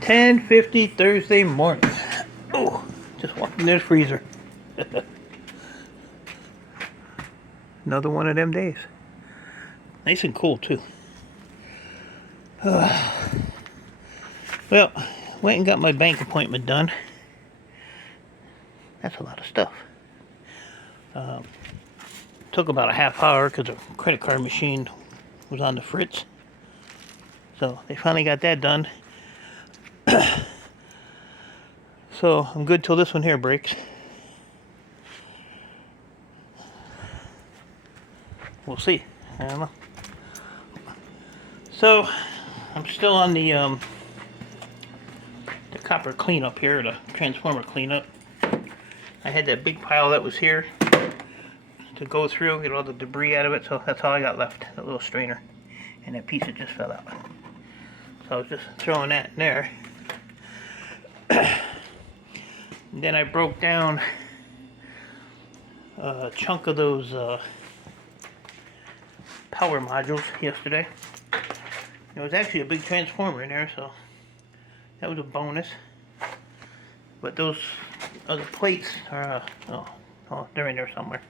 10:50 Thursday morning. Oh, just walked in this freezer. Another one of them days. Nice and cool too. Well, went and got my bank appointment done. That's a lot of stuff. Took about a half hour because the credit card machine was on the fritz. So they finally got that done. So I'm good till this one here breaks. We'll see. I don't know. So I'm still on the copper cleanup here, the transformer cleanup. I had that big pile that was here to go through, get all the debris out of it, so that's all I got left, that little strainer. And that piece that just fell out. So I was just throwing that in there. And then I broke down a chunk of those power modules yesterday. There was actually a big transformer in there, so that was a bonus. But those other plates are, oh, they're in there somewhere.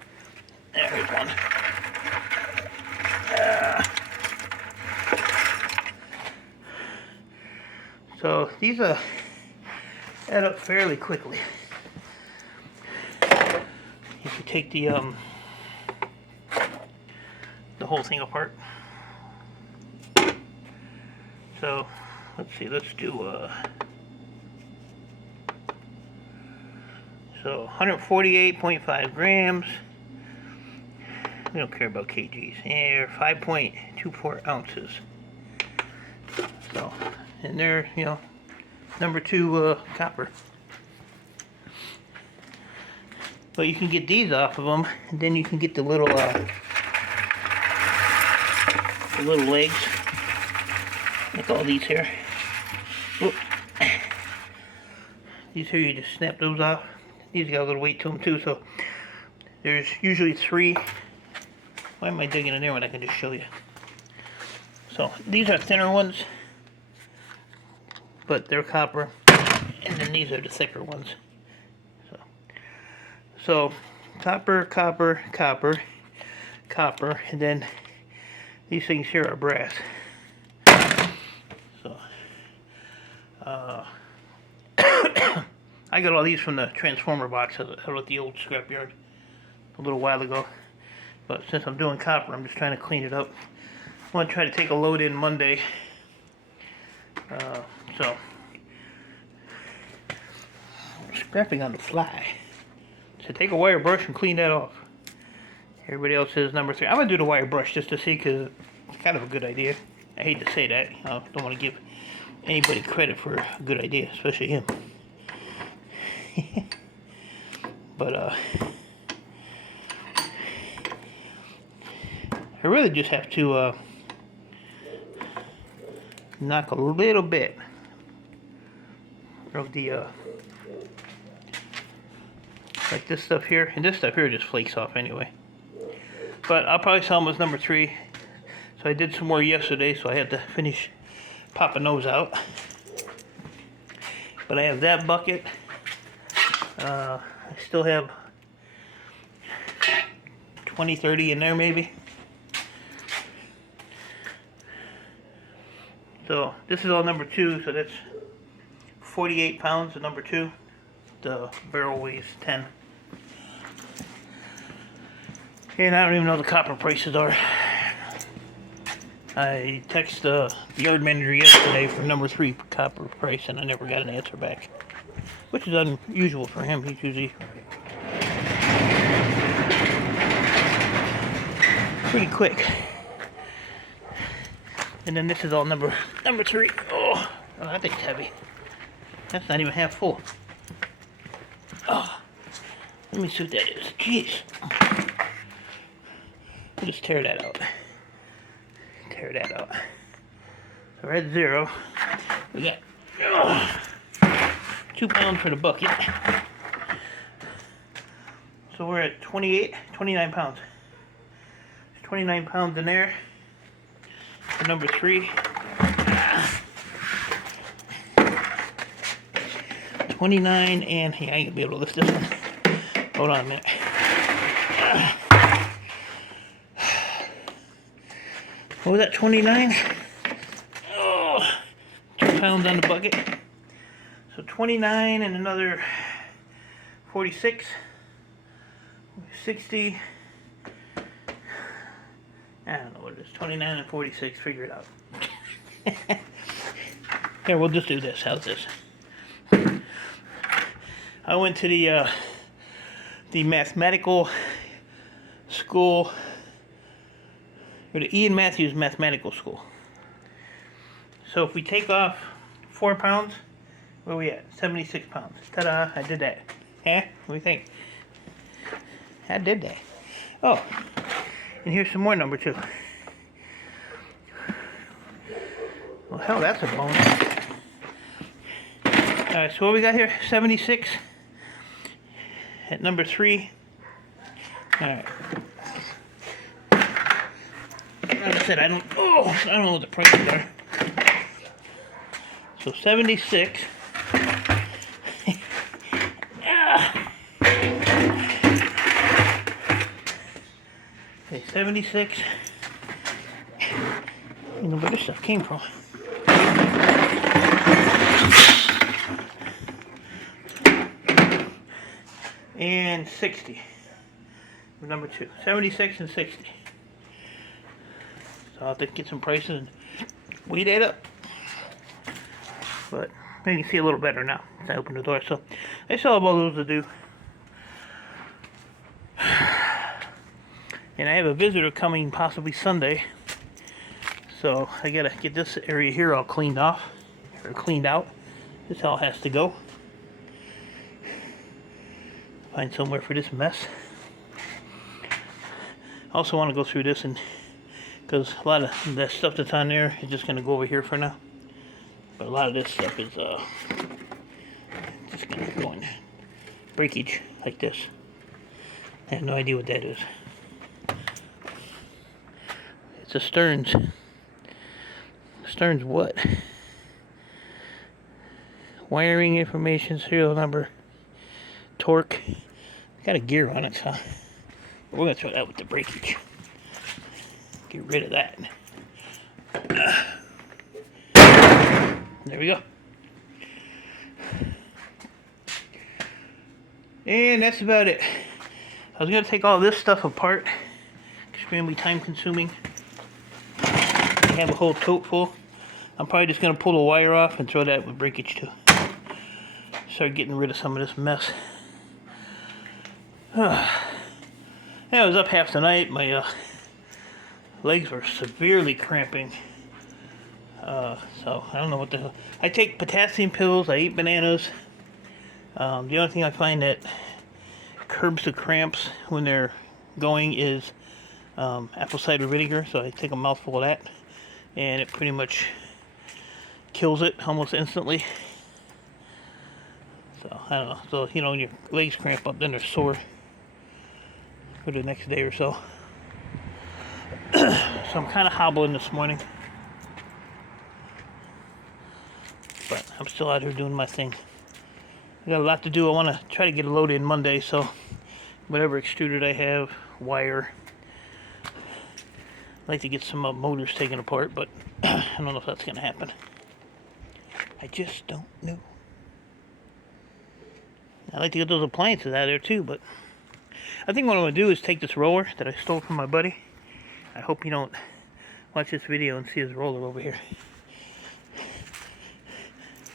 There's one. So these add up fairly quickly. If you take the whole thing apart. So let's see, let's do so 148.5 grams. We don't care about kgs. And 5.24 ounces. So, and they're, you know, number 2 copper. But you can get these off of them, and then you can get the little legs, like all these here. Whoop. These here, you just snap those off. These got a little weight to them too, so there's usually 3. Why am I digging in there when I can just show you? So these are thinner ones, but they're copper, and then these are the thicker ones. So copper, copper, copper, copper, and then these things here are brass. So I got all these from the transformer box out at the old scrapyard a little while ago. But since I'm doing copper, I'm just trying to clean it up. I want to try to take a load in Monday. So scrapping on the fly. So take a wire brush and clean that off. Everybody else says number 3. I'm going to do the wire brush just to see, because it's kind of a good idea. I hate to say that. I don't want to give anybody credit for a good idea, especially him. But I really just have to knock a little bit of the like this stuff here, and this stuff here just flakes off anyway. But I'll probably sell them as number 3. So I did some more yesterday, so I had to finish popping those out. But I have that bucket. I still have 20, 30 in there maybe. So this is all number 2, so that's 48 pounds of number 2. The barrel weighs 10. And I don't even know the copper prices are. I texted the yard manager yesterday for number 3 copper price, and I never got an answer back, which is unusual for him. He's usually pretty quick. And then this is all number 3. Oh, that thing's heavy. That's not even half full. Oh, let me see what that is. Jeez. We'll just tear that out. Tear that out. So we're at 0. We got 2 pounds for the bucket. So we're at 29 pounds. There's 29 pounds in there. For number 3. 29 and, hey, I ain't gonna be able to lift this one. Hold on a minute. What was that, 29? Oh, 2 pounds on the bucket. So 29 and another 46, 60. I don't know what it is, 29 and 46, figure it out. Here, we'll just do this. How's this? I went to the mathematical school, or the Ian Matthews Mathematical School. So if we take off 4 pounds, where are we at? 76 pounds. Ta-da, I did that. Huh? What do you think? I did that. Oh, and here's some more number 2. Well, hell, that's a bonus. Alright, so what we got here? 76 at number 3. Alright. Like I said, I don't know what the prices are. So 76. Okay, 76. You know where this stuff came from. And 60. Number 2. 76 and 60. So I'll have to get some prices and weigh that up. But you can see a little better now since I opened the door. So I still have all those to do. And I have a visitor coming possibly Sunday. So I gotta get this area here all cleaned off. Or cleaned out. This is how it has to go. Find somewhere for this mess. I also want to go through this, and because a lot of that stuff that's on there is just going to go over here for now. But a lot of this stuff is just going to go in breakage like this. I have no idea what that is. It's a Stearns. Stearns what? Wiring information, serial number, torque. Got a gear on it, so we're going to throw that with the breakage. Get rid of that. There we go. And that's about it. I was going to take all this stuff apart. Extremely time consuming. I have a whole tote full. I'm probably just going to pull the wire off and throw that with breakage too. Start getting rid of some of this mess. I was up half the night. My legs were severely cramping. So I don't know what the hell. I take potassium pills. I eat bananas. The only thing I find that curbs the cramps when they're going is apple cider vinegar. So I take a mouthful of that, and it pretty much kills it almost instantly. So I don't know. So you know, when your legs cramp up, then they're sore for the next day or so. So I'm kind of hobbling this morning, but I'm still out here doing my thing. I got a lot to do. I want to try to get a load in Monday, so whatever extruded I have, wire. I'd like to get some motors taken apart, but I don't know if that's going to happen. I just don't know. I'd like to get those appliances out of there too, but I think what I'm going to do is take this roller that I stole from my buddy. I hope you don't watch this video and see his roller over here.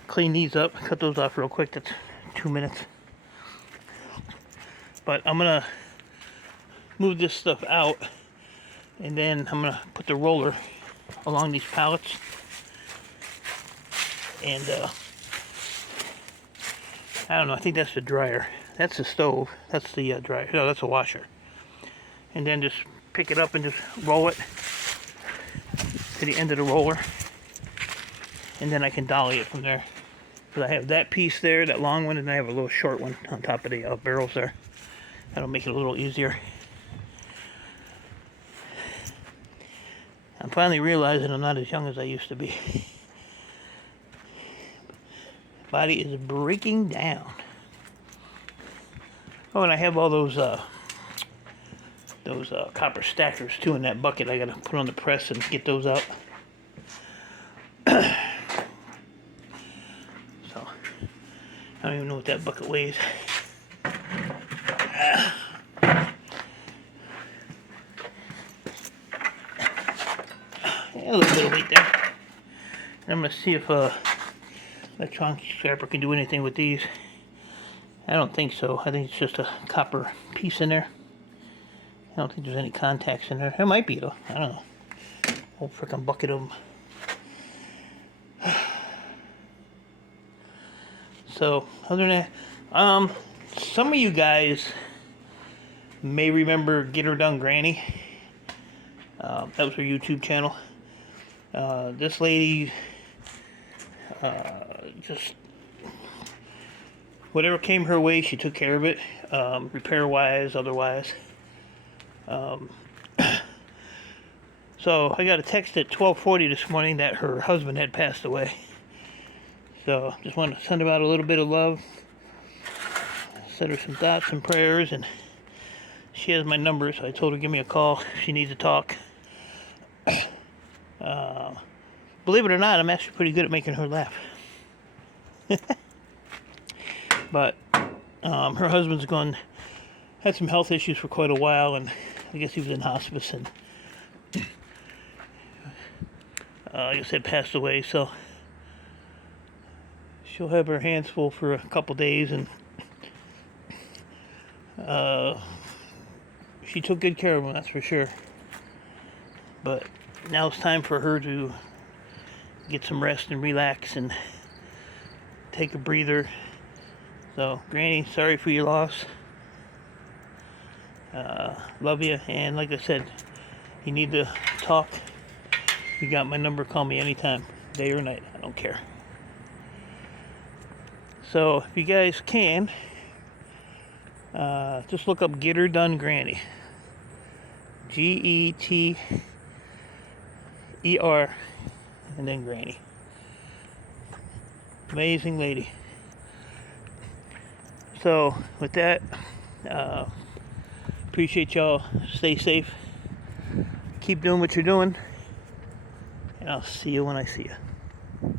Clean these up, cut those off real quick. That's 2 minutes. But I'm going to move this stuff out, and then I'm going to put the roller along these pallets. And I don't know, I think that's the dryer. That's the stove. That's the dryer. No, that's a washer. And then just pick it up and just roll it to the end of the roller. And then I can dolly it from there. Because I have that piece there, that long one, and I have a little short one on top of the barrels there. That'll make it a little easier. I'm finally realizing I'm not as young as I used to be. Body is breaking down. Oh, and I have all those copper stackers too in that bucket. I gotta put on the press and get those out. So I don't even know what that bucket weighs. A little bit of weight there. And I'm gonna see if electronic scraper can do anything with these. I don't think so. I think it's just a copper piece in there. I don't think there's any contacts in there. There might be though. I don't know. Whole frickin' bucket of them. So other than that, some of you guys may remember Get Her Done Granny. That was her YouTube channel. This lady just whatever came her way, she took care of it, repair wise, otherwise. So I got a text at 12:40 this morning that her husband had passed away. So just wanted to send her out a little bit of love, send her some thoughts and prayers, and she has my number, so I told her give me a call if she needs to talk. Believe it or not, I'm actually pretty good at making her laugh. But her husband's had some health issues for quite a while, and I guess he was in hospice, and like I said, passed away. So she'll have her hands full for a couple days, and she took good care of him, that's for sure. But now it's time for her to get some rest and relax and take a breather. So, Granny, sorry for your loss. Love you, and like I said, you need to talk. You got my number, call me anytime, day or night, I don't care. So, if you guys can, just look up Get Her Done Granny. Getter, and then Granny. Amazing lady. So, with that, appreciate y'all. Stay safe. Keep doing what you're doing. And I'll see you when I see you.